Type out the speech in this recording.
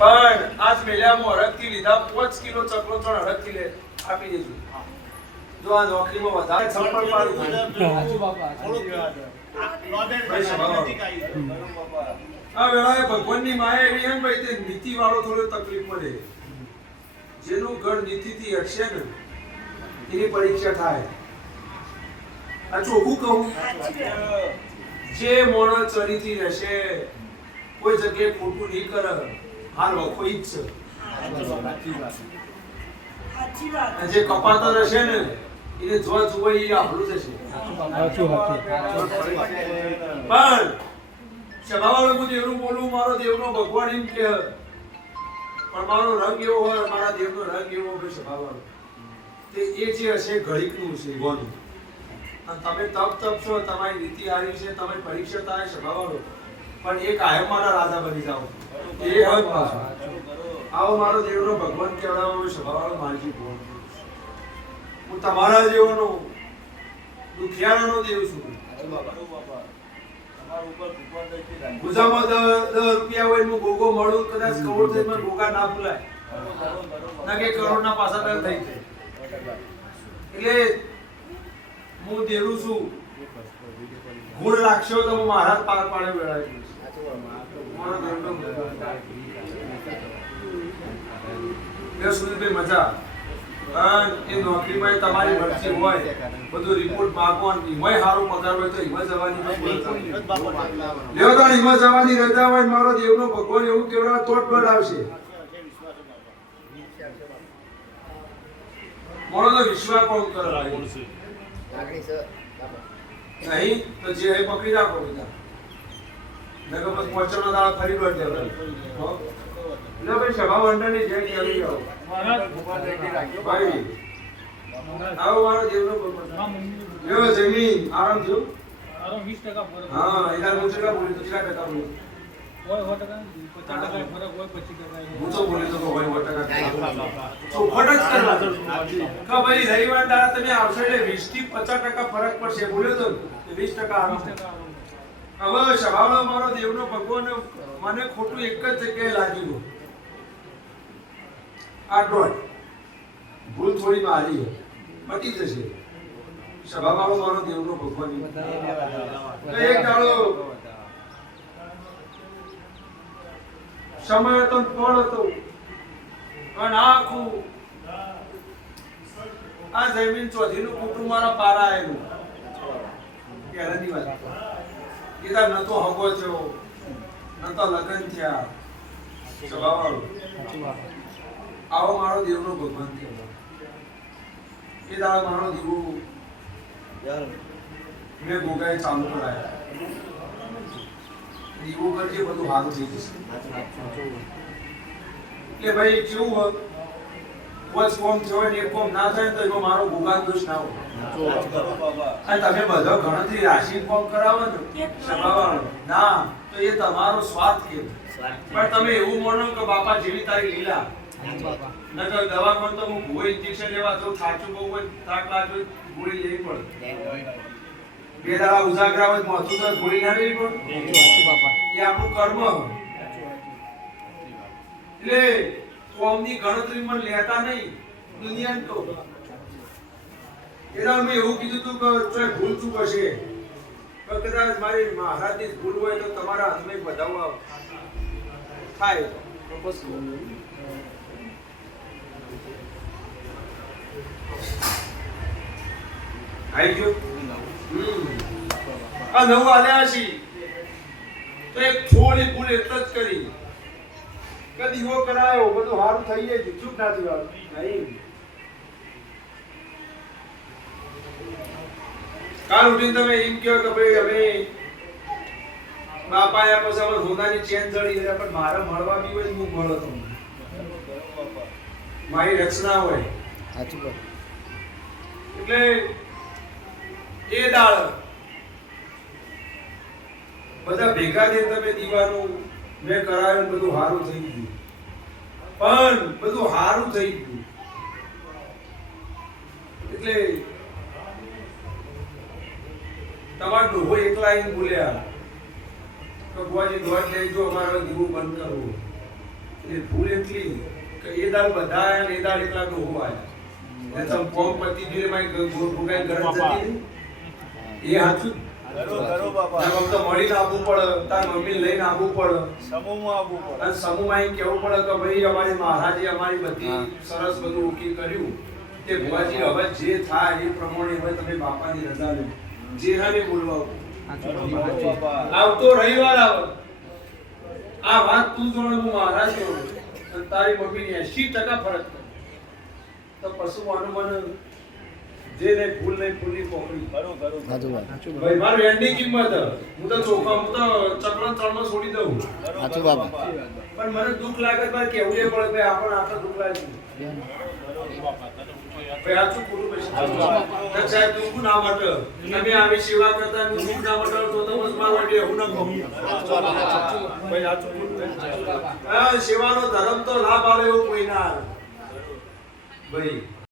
પણ આજ મેળામાં હરખથી લીધા 5 કિલો ચકલો ત્રણ હરખથી લે આપી દેજો. જો આ નોકરીમાં વધારે છપ્પન પાડી આ વેળાએ ભગવાનની માયા એવી એમ ભાઈ તે નીતિ વાળો થોડો તકલીફ પડે. જેનું ઘર નીતિથી હટશે ને એની પરીક્ષા થાય. આ ચોખ્ખું કહું, જે મોણસ ચરીથી રહેશે કોઈ જગ્યાએ ખોટું નહીં કરે હાલ વખો ઈ જ છે. જે કપાતો રહેશે ને એને જો જુઓ એ આપણું થશે. પણ સભાવાળો હું દેવનું બોલું, મારો દેવનો ભગવાન એમ કે પણ મારો રંગ એવો હોય, મારા દેવનો રંગ એવો હોય સભાવાળો તે એ જે હશે ઘડીકનું છે ગોનું. અને તમે તપ છો, તમારી નીતિ હારી છે, તમારી પરીક્ષા થાય સભાવાળો, પણ એક આયો મારા રાજા બની જાઓ એ હદ પાછો. આવો મારો દેવનો ભગવાન કહેવાય સભાવાળો મારજી ભગવાન. હું તમારા જેવાનો દુખિયારાનો દેવ છું. ગુજામાં 10 રૂપિયા હોય હું ગોગો મળું, કદાચ કરોડ થઈ પણ ગોગા ના ભૂલાય ના કે કરોડના પાછા થઈ જાય. એટલે હું દેવું છું. ગુણ રાખશો તો હું મહારાજ પાર પાડે વેળાય મજા. એ નોકરીમાં તમારી મરજી હોય, બધું રિપોર્ટ માંગો, એમાંય સારો પગાર હોય તો એમાં જવાની લેવો તો એમાં જવાની રજા હોય. મારો દેવનો ભગવાન એવું કેવડા તો જ બળ આવશે. મોડો તો વિશ્વાસ કોણ કરે નહીં તો જે પકડી રાખો બધા નકર બસ પહોંચવાનો દાડા ફરી વળ દેવા. લે ભાઈ સભા મંડળની જય કરી આવો ભાઈ. આવો મારો દેવનો ભગવાન લ્યો જમીન આરામ થયો. આરામ 20% ફરક. હા એના મુજબ બોલી તો કેટલા ટકા બોલી હોય 100% 50% ફરક હોય 25% હું તો બોલી તો હોય 100% ચોખવટ જ કરવા કે ભાઈ રવિવાર દાડા તમે આવશો એટલે 20 થી 50% ફરક પડશે. બોલ્યો તો 20% આરામ. હવે સભાવાળો મારો દેવનો ભગવાન મને ખોટું એક જ જગ્યાએ લાગ્યું. આ ડોટ ભૂલ થોડી મારી મટી જશે. સભાવાળો મારો દેવનો ભગવાન એક દાડો સમય હતો ફળ હતો અને આખું આ જમીન ચોધીનું કુટુંબ મારા પારા આવેલું. પહેલાની વાત કીધા ન તો હગો થયો ન તો લગ્ન થયા. સભાવાળો આવો મારો દેવનો ભગવાન થયો. એ દાડા મારો દેવો મેં ગોગાએ ચાલુ કરાયા. દીવો કરજે બધું સારું થઈ જશે. કે ભાઈ કેવું હોય કોચ કોમ થયો ને એક કોમ ના થાય તો એમાં મારો ગોગા દોષ ના હોય. અને તમે બધો ગણતરી રાશિ કોમ કરાવો ને સભાવાળો ના તો એ તમારો સ્વાર્થ કહેવાય. પણ તમે એવું માનો કે બાપા જેવી તારી લીલા નકર દવાખાન તો હું ભૂવો ઇન્જેક્શન લેવા તો થાચું બહુ હોય તાક લાજો ગોળી લેવી પડે. બે દાડા ઉજાગરા હોય મોથું તો ગોળી ના લેવી પડે. એ આપણું કર્મ. એટલે કોમની ગણતરી માં લેતા નહીં દુનિયાને તો. એના મેં એવું કીધું તું કે ચોય ભૂલ ચૂક હશે કદાચ મારી મહારાજની ભૂલ હોય તો તમારા હાથમાં બધાવા થાય તો બસ આઈ ગયો. આ નવું આલ્યા છે તો એક થોડી ભૂલ એટલે જ કરી કે દીવો કરાયો બધું સારું થઈ જાય ચૂક ના થયું નહીં. કાલ ઉઠીને તમે એમ કહો કે ભાઈ અમે બાપા આયા પછી અમે સોનાની ચેન જડી રહ્યા પણ મારે મળવા બી હોય હું મળો તમને મારી રચના હોય. એટલે એ દાળ બધા ભેગા થઈને તમે દીવાનું મેં કરાયું બધું સારું થઈ ગયું. પણ બધું સારું થઈ ગયું એટલે તમારા ડોહો એકલા આવીને બોલ્યા કે બુઆજી દોડ લેજો અમારે દીવું બંધ કરવું. એ ભૂલ એટલી કે એ દાળ બધા આયા ને એ દાળ એકલા ડોહો આયા ને તમ કોમ પતિ દીરે માં ભૂગાઈ ગરજ જતી રહી. એ હાચું કરો બાપા. તાર વખતે મળીને આવવું પડે, તાર મમ્મી લઈને આવવું પડે, સમૂહમાં આવવું પડે. અને સમૂહમાં એમ કહેવું પડે કે ભાઈ અમારી મહારાજે અમારી બધી સરસ બધું ઓકી કર્યું તે ભુવાજી હવે જે થાય એ પ્રમાણે હવે તમે બાપાની રજા લો, જે હાને બોલવા કરો બાપા. આવતો રવિવાર આવે આ વાત તું જોડે હું મહારાજ જોડે અને તારી મમ્મીની 80% ફરક કરે તો પશુ આનું જે નહીં ભૂલ નહીં ભૂલની પોકડી કરો. ભાઈ મારું એન્ડની કિંમત હું તો ચોખા હું તો ચક્ર ત્રણમાં છોડી દઉં કરો બાપા. પણ મને દુઃખ લાગે ભાઈ કેવું એ પડે ભાઈ આપણને આટલું દુઃખ લાગે ભાઈ આ ચૂપ પૂરું પછી તો સાહેબ દુઃખ ના મટે તમે આવી સેવા કરતા દુઃખ ના મટે તો બસ માર વાડે હું ના કહું ભાઈ આ ચૂપ પૂરું. હા સેવાનો ધર્મ તો લાભ આવે એવું કોઈ ના આવે ભાઈ